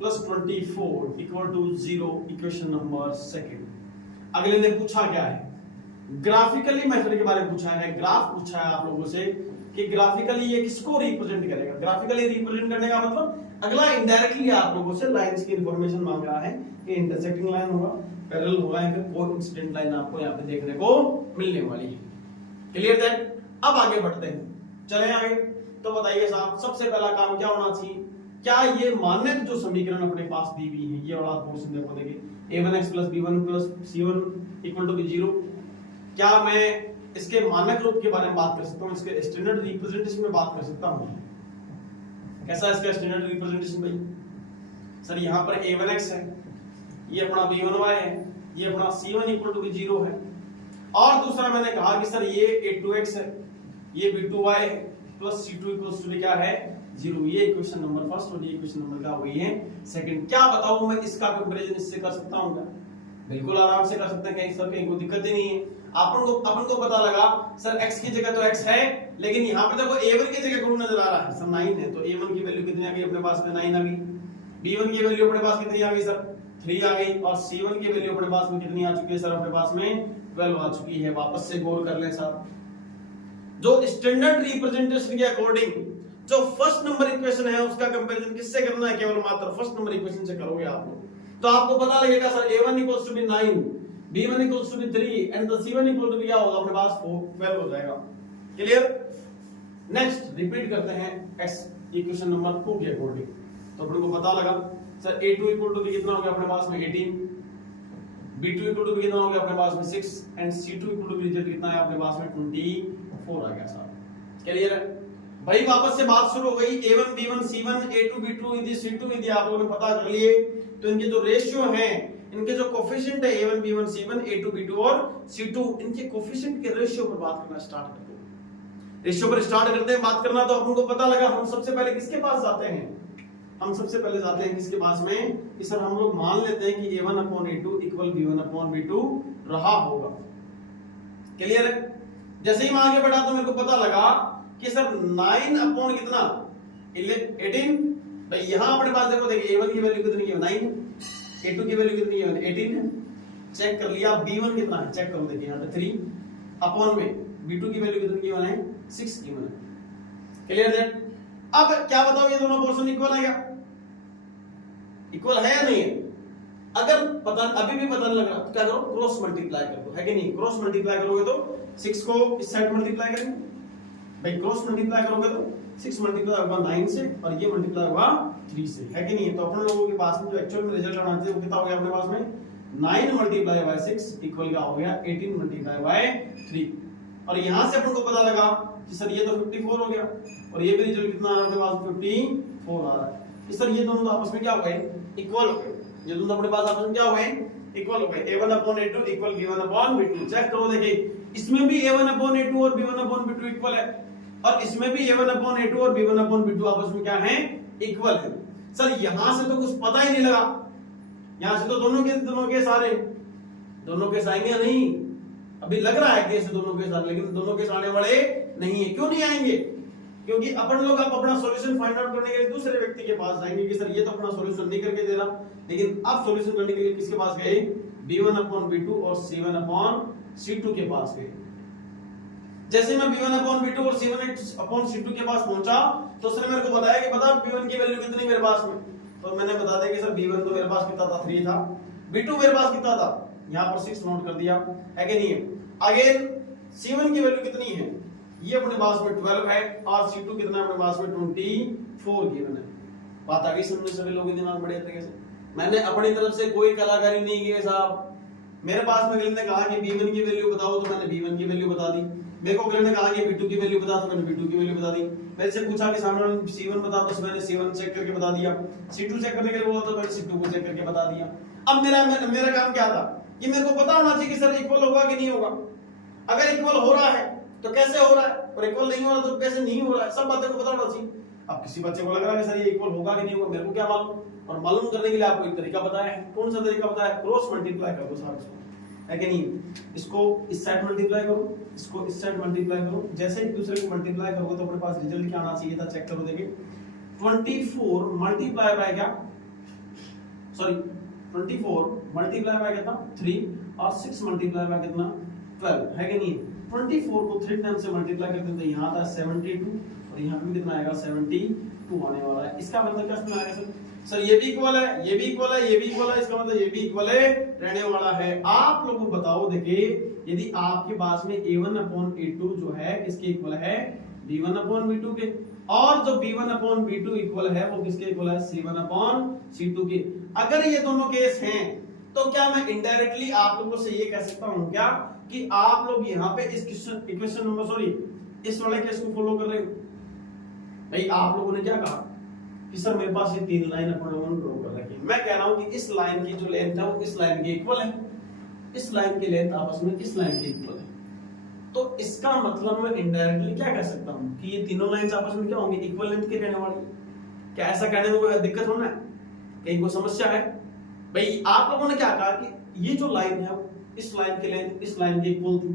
+ 24 = 0, equation number second. अगले ने पूछा क्या है, ग्राफिकली मेथड के बारे में पूछा है, ग्राफ पूछा है आप लोगों से कि ग्राफिकली ये किसको रिप्रेजेंट करेगा। ग्राफिकली रिप्रेजेंट करने का मतलब अगला इनडायरेक्टली आप लोगों से लाइंस की इंफॉर्मेशन मांग रहा है कि इंटरसेक्टिंग लाइन होगा, पैरेलल होगा, या फिर कोइंसिडेंट लाइन आपको यहाँ पे देखने को मिलने वाली है। क्लियर है? अब आगे बढ़ते हैं, चलें आगे। तो बताइए साहब, सबसे पहला काम क्या होना चाहिए, क्या ये मानक जो समीकरण अपने पास दी हुई है, ये वाला पोर्शन देखो, देखिए a1x + b1 + c1 = 0, क्या मैं इसके मानक रूप के बारे में बात कर सकता हूँ, इसके स्टैंडर्ड रिप्रेजेंटेशन में बात कर सकता हूँ। कैसा है इसका स्टैंडर्ड रिप्रेजेंटेशन भाई? सर यहाँ पर a1x है, ये अपना b1y है, ये अपना c1 = 0 है, और दूसरा मैंने कहा कि सर ये a2x है, ये b2y है, प्लस c2 = क्या है, 0। ये इक्वेशन नंबर फर्स्ट और ये इक्वेशन नंबर क्या हुई है, सेकंड। क्या बताऊं मैं इसका कंपैरिजन इससे कर सकता हूं क्या? बिल्कुल आराम से कर सकते हैं, कहीं सर कहीं कोई दिक्कत ही नहीं है। अपन को पता लगा सर x की जगह तो x है, लेकिन यहाँ पे देखो a1 की जगह कौन नजर आ रहा है, सर 9 है, तो a1 की वैल्यू कितनी आ गई अपने पास में, 9 आ गई। b1 की वैल्यू अपने पास कितनी आ गई सर, 3 आ गई, और c1 की वैल्यू अपने पास में कितनी आ चुकी है सर, अपने पास में 12 आ चुकी है। वापस से गौर कर लें सर, जो स्टैंडर्ड रिप्रेजेंटेशन के अकॉर्डिंग जो फर्स्ट नंबर इक्वेशन है उसका कंपैरिजन किससे करना है, केवल मात्र फर्स्ट नंबर इक्वेशन से करोगे आप लोग, तो आपको पता लगेगा sir a1 = 9, b1 = 3 and c1 = क्या होगा अपने पास 12 हो जाएगा। क्लियर? नेक्स्ट रिपीट करते हैं x इक्वेशन नंबर 2 के अकॉर्डिंग, तो अपने को पता लगा सर a2 = कितना हो गया अपने पास में 18, b2 = कितना हो गया अपने पास में 6 एंड c2 = रिजल्ट कितना है अपने पास में 24 आ गया सर। क्लियर है भाई? वापस से बात शुरू हो गई, a1 b1 c1 a2 b2 यदि c2 यदि आप लोगों ने पता कर लिए तो इनके जो रेशियो हैं, इनके जो कोफिशिएंट है a1 b1 c1 a2 b2 और c2, इनके कोफिशिएंट के रेशियो पर बात करना स्टार्ट करते हैं। रेशियो पर स्टार्ट करते हैं बात करना, तो अपन को पता लगा हम सबसे पहले किसके पास जाते हैं, हम सबसे पहले जाते हैं किसके पास में कि सर हम लोग मान लेते हैं कि a1/a2 = b1/b2 रहा होगा। क्लियर है? जैसे ही मैं आगे बढ़ा तो मेरे को पता लगा कि सर 9 कितना 18, भाई यहां अपने पास देखो, देखिए a1 की वैल्यू कितनी है 9 है, a2 की वैल्यू कितनी है 18 है, चेक कर लिया। b1 कितना है चेक करो, देखिए यहां पे 3 में b2 की वैल्यू कितनी है 6 है। क्लियर है? अब क्या बताओ, ये दोनों पोर्शन इक्वल है क्या, इक्वल है या नहीं है? अगर पता अभी भी पता नहीं लग रहा तो क्या करो, क्रॉस मल्टीप्लाई कर दो, है कि नहीं? क्रॉस मल्टीप्लाई करोगे तो 6 को इस साइड मल्टीप्लाई करेंगे, भाई क्रॉस मल्टीप्लाई करोगे तो 6 मल्टीप्लाई होगा 9 से और ये मल्टीप्लाई होगा 3 से, है कि नहीं? तो अपन लोगों के पास में जो एक्चुअल में रिजल्ट आना चाहिए वो कितना हो गया अपने पास में 9 × 6 इक्वल का हो गया 18 × 3। और यहां से अपन को पता लगा कि सर ये तो 54 हो गया और ये भी रिजल्ट कितना आ रहा है अपने पास 54 आ रहा है। इस सर ये दोनों आपस में क्या हो गए, इक्वल हो गए। ये दोनों अपने पास आपस में क्या हो गए, इक्वल हो गए। a1/a2 = b1/b2। चेक करो, देखिए इसमें भी a1/a2 और b1/b2 इक्वल है और इसमें भी a1/a2 और b1/b2 आपस में क्या है, इक्वल है। सर यहां से तो कुछ पता ही नहीं लगा यहां से तो दोनों के सारे दोनों केस आएंगे नहीं, अभी लग रहा है कि ऐसे दोनों केस, लेकिन दोनों केस आने वाले नहीं है। क्यों नहीं आएंगे? क्योंकि अपन लोग अब अपना सॉल्यूशन फाइंड आउट करने के लिए दूसरे व्यक्ति के पास जाएंगे कि सर ये तो अपना सॉल्यूशन नहीं करके दे रहा, लेकिन अब सॉल्यूशन करने के लिए किसके पास गए? b1/b2 और c1/c2 के पास गए। जैसे मैं b1/b2 और c1/c2 के पास पहुंचा तो उसने मेरे को बताया कि बता b1 की वैल्यू कितनी मेरे पास में, तो मैंने बता दिया कि सर b1 तो मेरे पास कितना था, 3 था, b2 मेरे पास कितना था, यहां पर 6 नोट कर दिया है कि नहीं है। अगेन c1 की वैल्यू कितनी है, ये अपने पास में 12 है, और c2 कितना है अपने पास में 24 गिवन है। बात आ गई समझ? सभी लोगों के दिमाग बड़े तरीके से, मैंने अपनी तरफ से कोई कलाकारी नहीं की है साहब। मेरे पास में अगले ने कहा कि b1 की वैल्यू बताओ, तो मैंने b1 की वैल्यू बता दी। मेरे को अगले ने कहा कि b2 की वैल्यू बता, तो मैंने b2 की वैल्यू बता दी। मेरे से पूछा कि सामने वाले c1 बता, तो मैंने c1 चेक करके बता दिया। c2 चेक करने के लिए बोला तो मैंने c2 को चेक करके बता दिया। अब मेरा काम क्या था कि मेरे को पता होना चाहिए कि सर इक्वल होगा कि नहीं होगा। अगर इक्वल हो रहा है तो कैसे हो रहा है, और इक्वल नहीं हो रहा तो कैसे नहीं हो रहा है, सब बातें को पता होना चाहिए। अब किसी बच्चे को लग रहा है कि सर ये इक्वल होगा कि नहीं होगा, मेरे को क्या मालूम, और मालूम करने के लिए आपको एक तरीका बताया है। कौन सा तरीका बताया? क्रॉस मल्टीप्लाई कर दो साहब इसको, है कि नहीं। इसको इस साइड मल्टीप्लाई करो, इसको इस साइड मल्टीप्लाई करो, जैसे एक दूसरे को मल्टीप्लाई करोगे तो अपने पास रिजल्ट क्या आना चाहिए था, चेक करो। देखिए 24 मल्टीप्लाई बाय क्या, सॉरी 24 मल्टीप्लाई बाय कितना 3 और 6 मल्टीप्लाई बाय कितना 12, है कि नहीं। 24 को 3 टाइम से मल्टीप्लाई करते हैं तो यहाँ था 72 और यहाँ पे कितना आएगा 72 आने वाला है। इसका मतलब क्या समझ आएगा सर? सर ये भी इक्वल है, ये भी इक्वल है, ये भी इक्वल है, इसका मतलब ये भी इक्वल है रहने वाला है। आप लोगों को बताओ, देखिए यदि आपके पास में a1/a2 जो है किसके इक्वल है, b1/b2 के, और जो b1/b2 इक्वल है वो किसके इक्वल है, c1/c2 के। अगर ये दोनों केस हैं तो क्या मैं इनडायरेक्टली आप लोगों से ये कह सकता हूं क्या कि आप लोग यहाँ पे इस इक्वेशन नंबर सॉरी इस वाले केस को फॉलो कर रहे हो? भाई आप लोगों ने क्या कहा कि सर मेरे पास ये 3 लाइन अपन लोगों ने ड्रॉ कर रखी है, मैं कह रहा हूं कि इस लाइन की जो लेंथ है वो इस लाइन के इक्वल है, इस लाइन की लेंथ आपस में इस लाइन के इक्वल है। तो इसका मतलब मैं इनडायरेक्टली क्या कह सकता हूं कि ये तीनों लाइंस आपस में क्या होंगी, इक्वल लेंथ के रहने वाली। क्या ऐसा कहने में कोई दिक्कत होना है, कहीं कोई समस्या है? भाई आप लोगों ने क्या कहा कि ये जो लाइन है इस लाइन की लेंथ इस लाइन के इक्वल थी,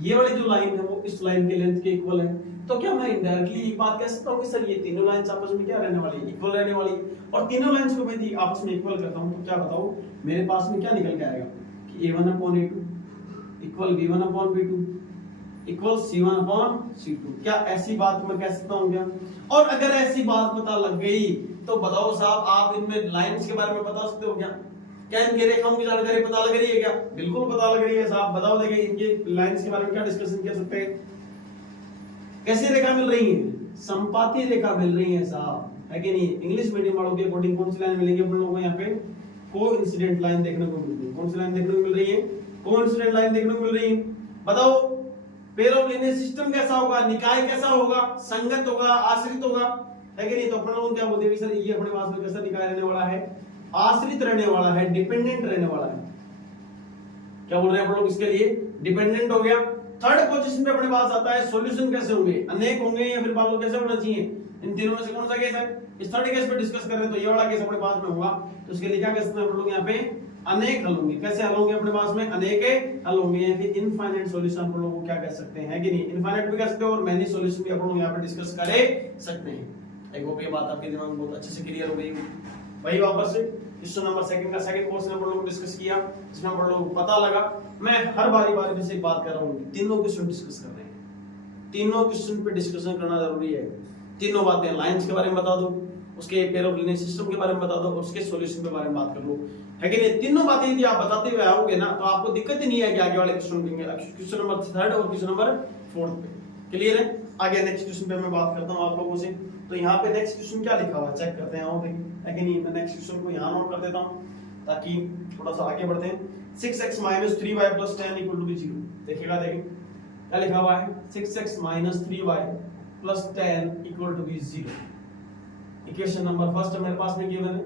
ये वाली जो लाइन है वो इस लाइन की लेंथ के इक्वल है। तो क्या मैं इनडायरेक्टली ये बात कह सकता हूं कि सर ये तीनों लाइंस आपस में क्या रहने वाली, इक्वल रहने वाली। और तीनों लाइंस को मैं आपस में इक्वल करता हूं तो क्या बताओ मेरे पास में क्या निकल के आएगा कि a1/a2 equal b1/b2 equal c1/c2। क्या ऐसी बात मैं कह सकता हूं क्या? और अगर ऐसी बात पता लग गई तो बताओ साहब आप इनमें लाइंस के बारे में बता सकते हो क्या? क्या इनके रेखाओं की जानकारी पता लग रही है क्या? बिल्कुल पता लग रही है साहब। बताओ देखिए इनके लाइंस के बारे में क्या डिस्कशन कर सकते हैं। कैसी रेखा मिल रही है? संपाती रेखा मिल रही है साहब, है कि नहीं। इंग्लिश मीडियम वालों के अकॉर्डिंग कौन सी लाइन मिलेगी अपन लोगों को यहाँ पे? कोइंसिडेंट लाइन देखने को मिल रही है। कौन सी लाइन देखने को मिल रही है? कोइंसिडेंट लाइन देखने को मिल रही है। बताओ पेयर ऑफ लीनियर सिस्टम कैसा होगा, निकाय कैसा होगा, संगत होगा, आश्रित होगा, है कि नहीं। तो अपन लोग क्या बोलते हैं सर ये अपने पास में कैसा निकाय रहने वाला है, आश्रित रहने वाला है, डिपेंडेंट रहने वाला है। क्या बोल रहे हैं अपन लोग इसके लिए? डिपेंडेंट हो गया। थर्ड पोजीशन पे अपने पास आता है सॉल्यूशन कैसे होंगे, अनेक होंगे या फिर मान लो कैसे होना चाहिए। इन तीनों में से कौन सा केस है? इस थर्ड केस पे डिस्कस कर रहे हैं तो ये वाला केस अपने पास में होगा, तो उसके लिए क्या कर सकते हैं अपन लोग यहाँ पे अनेक हल होंगे। कैसे हल होंगे अपने पास में? अनेक हल होंगे या फिर इनफाइनाइट सॉल्यूशन अपन लोग को क्या कह सकते हैं कि नहीं, इनफाइनाइट भी कह सकते हो और मैनी सॉल्यूशन भी अपन लोग यहाँ पे डिस्कस कर सकते हैं। आई होप ये बात आपके दिमाग में बहुत अच्छे से क्लियर हो गई। वही वापस से क्वेश्चन नंबर सेकंड का सेकंड पोर्शन अपन लोगों ने डिस्कस किया, इसमें अपन लोगों को पता लगा। मैं हर बारी से एक बात कर रहा हूँ, तीनों क्वेश्चन डिस्कस कर रहे हैं, तीनों क्वेश्चन पे डिस्कशन करना जरूरी है। तीनों बातें लाइंस के बारे में बता दो, उसके पेयर ऑफ लीनियर सिस्टम के बारे में बता दो, उसके सॉल्यूशन के बारे में बात कर लो, है कि नहीं। तीनों बातें यदि आप बताते हुए आओगे ना तो आपको दिक्कत ही नहीं आएगी आगे वाले क्वेश्चन में, क्वेश्चन नंबर 3 और क्वेश्चन नंबर 4 पे। क्लियर है? आगे नेक्स्ट क्वेश्चन पे मैं बात करता हूं आप लोगों से। तो यहाँ पे नेक्स्ट क्वेश्चन क्या लिखा हुआ है चेक करते हैं, आओ देखिए, है कि नहीं। मैं नेक्स्ट क्वेश्चन को यहाँ नोट कर देता हूँ ताकि थोड़ा सा आगे बढ़ते हैं। 6x - 3y + 10 = 0। देखिएगा, देखिए क्या लिखा हुआ है, 6x - 3y + 10 = 0। Equation number first मेरे पास में गिवन है।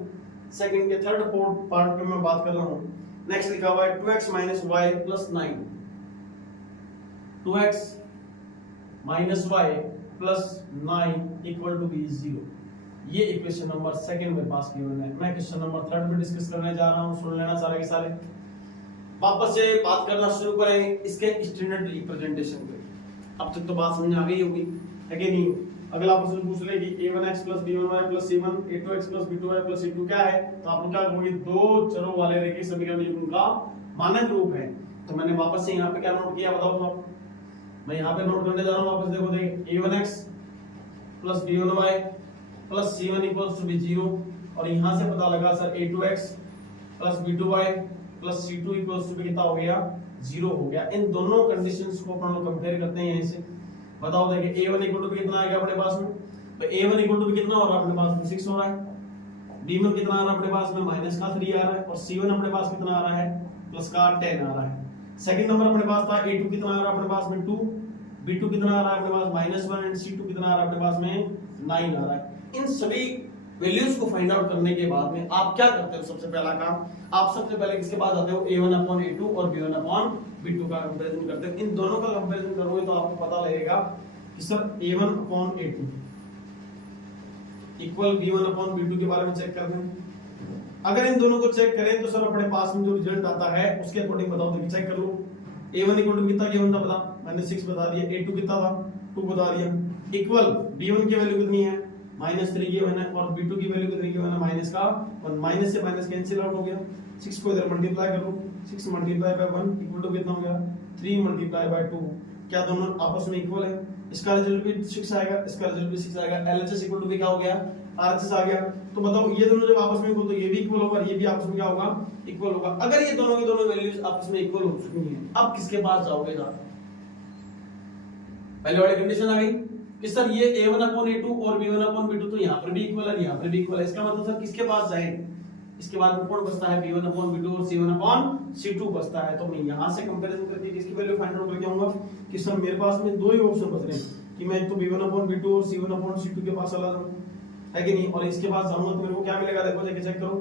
सेकंड के थर्ड पार्ट पे मैं बात कर रहा हूँ। नेक्स्ट लिखा हुआ है 2x - y + 9, 2x - y + 9 = 0। ये इक्वेशन नंबर सेकंड मेरे पास गिवन है। मैं क्वेश्चन नंबर थर्ड पे डिस्कस करने जा रहा हूं, सुन लेना सारे के सारे। वापस से बात करना शुरू करें इसके स्टैंडर्ड रिप्रेजेंटेशन पे। अब तक तो बात समझ आ गई होगी, है कि नहीं? अगला प्रश्न पूछ ले कि a1x + b1y + c1 a2x + b2y + c2 क्या है, तो आप लोग क्या कहोगे? दो चरों वाले रेखीय समीकरण युग्म का मानक रूप है। तो मैंने वापस से यहाँ पे क्या नोट किया बताओ तो आप? मैं यहाँ पे नोट करने जा रहा हूँ। वापस देखो, देख a1x + b1y + c1 = b0 और यहाँ से पता लगा सर a2x + b2y + c2 = कितना हो गया? 0 हो गया। इन दोनों कंडीशंस को अपन लोग कंपेयर करते हैं यहीं से। बताओ देखिए a1 = कितना आ गया अपने पास में? तो a1 = कितना हो रहा है अपने पास में? 6 हो रहा है। b1 कितना आ रहा है अपने पास में? -3 आ रहा है। और c1 अपने पास कितना आ रहा है? +10 आ रहा है। सेकंड नंबर अपने पास था a2 कितना आ रहा है अपने पास में? 2, b2 कितना आ रहा है अपने पास? -1 एंड c2 कितना आ रहा है अपने पास में? 9 आ रहा है। इन सभी वैल्यूज को फाइंड आउट करने के बाद में आप क्या करते हो? सबसे पहला काम, आप सबसे पहले किसके पास जाते हो? a1/a2 और b1/b2 का कंपैरिजन करते हो। इन दोनों का कंपैरिजन करोगे तो आपको पता लगेगा कि सर a1/a2 इक्वल b1/b2 के बारे में चेक कर दें। अगर इन दोनों को चेक करें तो सर अपने पास में जो रिजल्ट आता है उसके अकॉर्डिंग बताओ, देखिए चेक कर लो। a1 = कितना गिवन था बता? मैंने 6 बता दिया। a2 कितना था? 2 बता दिया। इक्वल b1 की वैल्यू कितनी है? -3 गिवन है और b2 की वैल्यू कितनी गिवन है? -1। माइनस से माइनस कैंसिल आउट हो गया। 6 को इधर मल्टीप्लाई कर लो। 6 × 1 = कितना हो गया? 3 × 2। क्या दोनों आपस में इक्वल है? इसका रिजल्ट भी 6 आएगा, इसका रिजल्ट भी 6 आएगा। LHS = भी क्या हो गया? RHS आ गया। तो बताओ ये दोनों जब आपस में इक्वल तो ये भी इक्वल होगा, ये भी आपस में क्या होगा? इक्वल होगा। अगर ये दोनों की दोनों वैल्यूज आपस में इक्वल हो चुकी हैं, अब किसके पास जाओगे? पहले वाली कंडीशन आ गई कि सर ये a1/a2 और b1/b2 तो यहाँ पर भी इक्वल है, यहाँ पर भी इक्वल है। इसका मतलब सर किसके पास जाएं? इसके बाद में कौन बचता है? b1/b2 और c1/c2 बचता है। तो मैं यहाँ से कंपैरिजन करके किसकी वैल्यू फाइंड आउट करके आऊंगा कि सर मेरे पास में दो ही ऑप्शन बच रहे हैं कि मैं तो b1/b2 और c1/c2 के पास चला जाऊं, है कि नहीं? और इसके पास जाऊंगा तो मेरे को क्या मिलेगा? देखो देखिए चेक करो।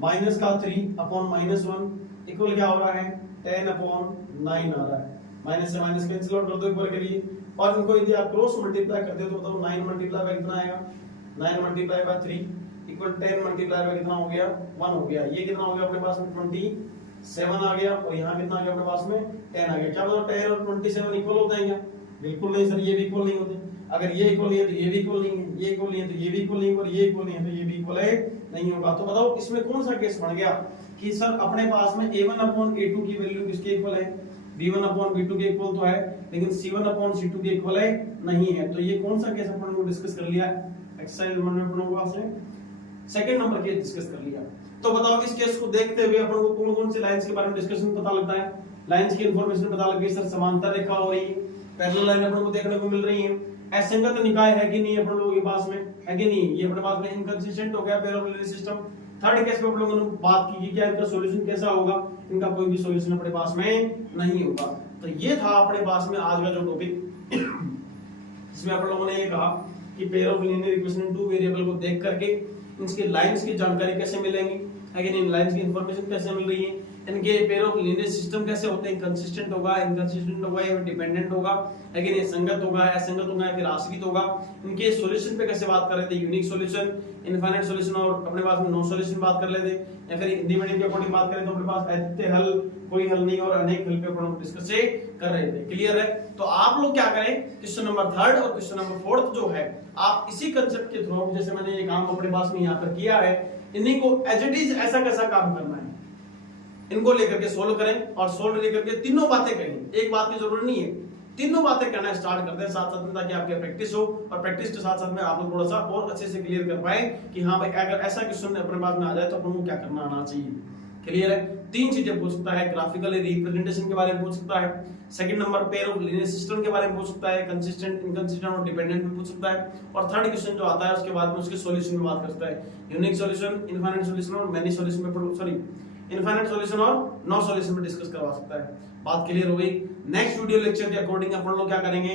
-3/-1 इक्वल क्या हो रहा है? 10/9 आ रहा है। माइनस से माइनस कैंसिल आउट कर दो एक बार के लिए। और इनको यदि आप क्रॉस मल्टीप्लाई करते हो तो बताओ 9 मल्टीप्लाई बाय कितना आएगा? 9 multiply by 3 equal 10 multiply by कितना हो गया? 1 हो गया। ये कितना हो गया अपने पास में? 27 आ गया। और यहाँ कितना आ गया अपने पास में? 10 आ गया। क्या बताओ 10 और 27 इक्वल होते हैं क्या? बिल्कुल नहीं सर, ये भी इक्वल नहीं होते। अगर ये इक्वल नहीं है तो ये भी इक्वल नहीं है, ये इक्वल नहीं है तो ये भी इक्वल नहीं है, और ये इक्वल नहीं है तो ये भी इक्वल है नहीं होगा। तो बताओ इसमें कौन सा केस बन गया कि सर अपने पास में a1/a2 की वैल्यू किसके इक्वल है? b1/b2 के इक्वल तो है, लेकिन c1/c2 के इक्वल है नहीं है। तो ये कौन सा केस अपन को डिस्कस कर लिया एक्सरसाइज नंबर में अपन लोगों से सेकंड नंबर केस डिस्कस कर लिया। तो बताओ इस केस को देखते हुए अपन को कौन-कौन सी लाइंस के बारे में डिस्कशन पता लगता है? लाइंस की इंफॉर्मेशन पता लग गई सर। समांतर रेखा हो रही है, पैरेलल लाइन अपन को देखने को मिल रही है। असंगत निकाय है कि नहीं अपन लोगों के पास में, है कि नहीं? ये अपने पास में इनकंसिस्टेंट हो गया पैरेलल सिस्टम। थर्ड केस में अपन लोगों ने बात की कि क्या इनका सॉल्यूशन कैसा होगा? इनका कोई भी सॉल्यूशन अपने पास में नहीं होगा। तो ये था अपने पास में आज का जो टॉपिक। इसमें अपन लोगों ने ये कहा कि pair of linear equation in two variable को देख करके इनके लाइंस की जानकारी कैसे मिलेंगी, है कि नहीं? लाइंस की इंफॉर्मेशन कैसे मिल रही है, इनके पेयर ऑफ लीनियर सिस्टम कैसे होते हैं? कंसिस्टेंट होगा, इनकंसिस्टेंट होगा या डिपेंडेंट होगा, है कि नहीं? संगत होगा, असंगत होगा या फिर आश्रित होगा। इनके सॉल्यूशन पे कैसे बात कर रहे थे? यूनिक सॉल्यूशन, इनफाइनाइट सॉल्यूशन और अपने पास में नो सॉल्यूशन बात कर लेते, या फिर हिंदी मीडियम के अकॉर्डिंग बात करें तो अपने पास अद्वितीय हल, कोई हल नहीं और अनेक हल पे अपन डिस्कस कर रहे थे। क्लियर है? तो आप लोग क्या करें, क्वेश्चन नंबर 3 और क्वेश्चन नंबर 4 जो है आप इसी कांसेप्ट के थ्रू, जैसे मैंने ये काम अपने पास में यहाँ पर किया है, इन्हीं को एज इट इज ऐसा कैसा काम करना है इनको लेकर के सोल्व करें और सोल्व लेकर के तीनों बातें करें। एक बात की जरूरत नहीं है, तीनों बातें करना स्टार्ट करते हैं साथ साथ में, ताकि आपकी प्रैक्टिस हो और प्रैक्टिस के साथ साथ में आप लोग थोड़ा सा और अच्छे से क्लियर कर पाए कि हाँ भाई अगर ऐसा क्वेश्चन अपने पास में आ जाए तो अपन को क्या करना आना चाहिए। क्लियर है? 3 चीजें पूछ सकता है, ग्राफिकल रिप्रेजेंटेशन के बारे में पूछ सकता है, second number pair of linear system के बारे में पूछ सकता है, कंसिस्टेंट, इनकंसिस्टेंट और डिपेंडेंट में पूछ सकता है, और थर्ड क्वेश्चन जो आता है उसके बाद में उसके सॉल्यूशन में बात करता है, यूनिक सॉल्यूशन, इनफाइनाइट सॉल्यूशन और मैनी सॉल्यूशन में, सॉरी इनफाइनाइट सॉल्यूशन और नो सॉल्यूशन में डिस्कस करवा सकता है। बात क्लियर हो गई? नेक्स्ट वीडियो लेक्चर के अकॉर्डिंग अपन लोग क्या करेंगे,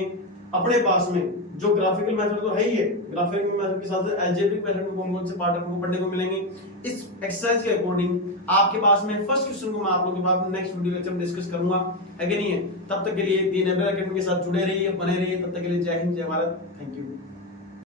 अपने पास में जो ग्राफिकल मेथड तो है ही है, ग्राफिकल मेथड के साथ अलजेब्रिक मेथड में कौन-कौन से पार्ट आपको पढ़ने को मिलेंगे, इस एक्सरसाइज के अकॉर्डिंग आपके पास में फर्स्ट क्वेश्चन को मैं आप लोगों के पास नेक्स्ट वीडियो लेक्चर में डिस्कस करूंगा, है कि नहीं है? तब तक के लिए दीन अकेडमी के साथ जुड़े रहिए, बने रहिए। तब तक के लिए जय हिंद, जय भारत, थैंक यू।